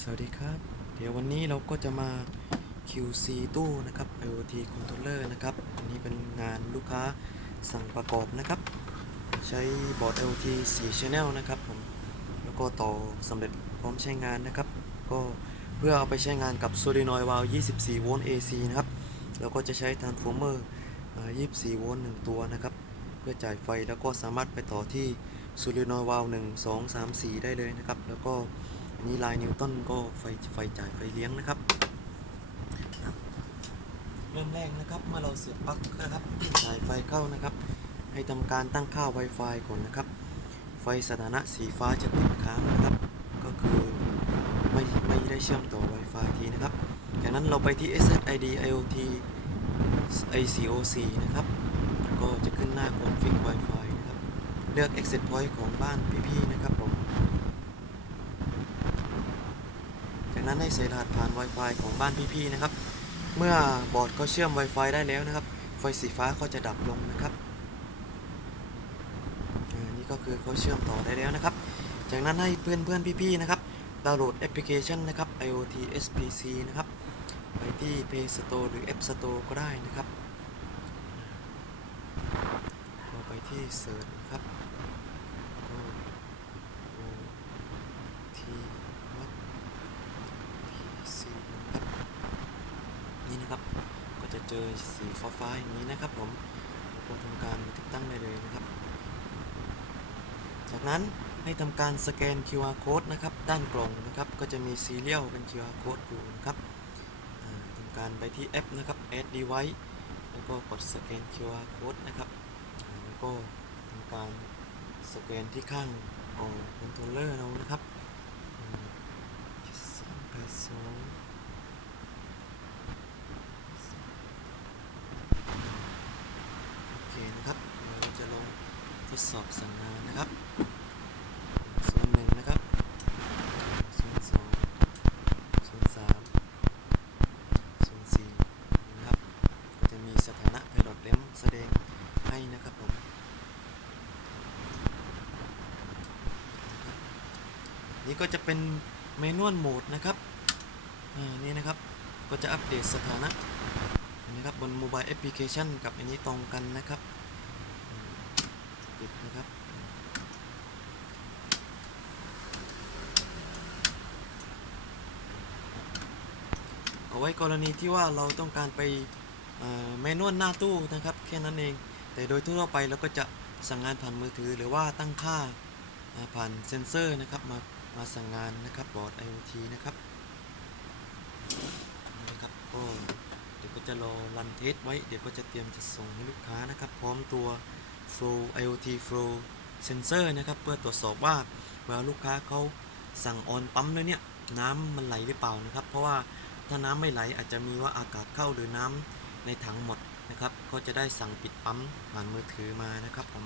สวัสดีครับ เดี๋ยววันนี้เราก็จะมา QC ตู้นะครับ IoT controller นะครับ อันนี้เป็นงานลูกค้าสั่งประกอบนะครับ ใช้บอร์ด IoT 4 Channel นะครับผม แล้วก็ต่อสำเร็จพร้อมใช้งานนะครับ ก็เพื่อเอาไปใช้งานกับ solenoid valve 24 โวลต์ AC นะครับแล้วก็จะใช้ transformer อ่า24 โวลต์ 1 ตัวนะครับ เพื่อจ่ายไฟแล้วก็สามารถไปต่อที่ solenoid valve 1 2 3 4 ได้เลยนะครับ แล้วก็ นนี้ลายนิวตันก็ไฟไฟจ่ายไฟเลี้ยงนะครับ เริ่มแรกนะครับเมื่อเราเสียบปลั๊กนะครับจ่ายไฟเข้านะครับ ให้ทำการตั้งค่า Wi-Fi ก่อนนะครับ ไฟสถานะสีฟ้าจะติดค้างนะครับ ก็คือไม่ไม่ได้เชื่อมต่อ Wi-Fi ทีนะครับ จากนั้นเราไปที่ SSID IoT ICOC นะครับ ก็จะขึ้นหน้า config Wi-Fi นะครับ เลือก exit point ของบ้านพี่ๆนะครับผมานให้ใส่รหัสผ่าน Wi-Fi ของบ้านพี่ๆนะครับ เมื่อบอร์ดเขาเชื่อม Wi-Fi ได้แล้วนะครับ ไฟสีฟ้าก็จะดับลงนะครับนี่ก็คือเขาเชื่อมต่อได้แล้วนะครับ จากนั้นให้เพื่อนๆพี่ๆนะครับดาวน์โหลดแอปพลิเคชันนะครับ IoT SPC นะครับไปที่ Play Store หรือ App Store ก็ได้นะครับเราไปที่ Search ครับก็ที่วัด PC นะครับนี่นะครับ ก็จะ เจอสีฟ้าๆอย่างนี้นะครับ ผมเราทำการติดตั้งได้เลยนะครับ จากนั้นให้ทำการสแกน QR code นะครับ ด้านกล่องนะครับ ก็จะมีซีเรียลเป็น QR code อยู่นะครับอ่าทำการไปที่แอปนะครับ add device แล้วก็กดสแกน QR code นะครับ แล้วก็ทำการสแกนที่ข้างกล่องคอนโทรลเลอร์เรานะครับสามแปดสองโอเคนะครับเดี๋ยวเราจะลองท ดสอบสั่งงานนะครับศูนย์หนึ่งนะครับศูนย์สองศูนย์สามศูนย์สี่นะครับ จะมีสถานะไพลอตเล็มแสดงให้นะครับผมนี่ก็จะเป็นเมนวลโหมดนะครับอ่านี่นะครับก็จะอัปเดตสถานะนะครับบนโมบายแอปพลิเคชันกับอันนี้ตรงกันนะครับ ปิดนะครับเอาไว้กรณีที่ว่าเราต้องการไปแมนนวลหน้าตู้นะครับ แค่นั้นเอง แต่โดยทั่วไปเราก็จะสั่งงานผ่านมือถือหรือว่าตั้งค่าผ่านเซ็นเซอร์นะครับมามาสั่งงานนะครับบอร์ด IoT นะครับนะครับก็เดี๋ยวก็จะรอรันเทสไว้เดี๋ยวก็จะเตรียมจะส่งให้ลูกค้านะครับ พร้อมตัว Flow IoT Flow Sensor นะครับเพื่อตรวจสอบว่าเวลาลูกค้าเขาสั่งออนปั๊มแล้วเนี่ยน้ำมันไหลหรือเปล่านะครับ เพราะว่าถ้าน้ำไม่ไหลอาจจะมีว่าอากาศเข้าหรือน้ำในถังหมดนะครับก็จะได้สั่งปิดปั๊มผ่านมือถือมานะครับผม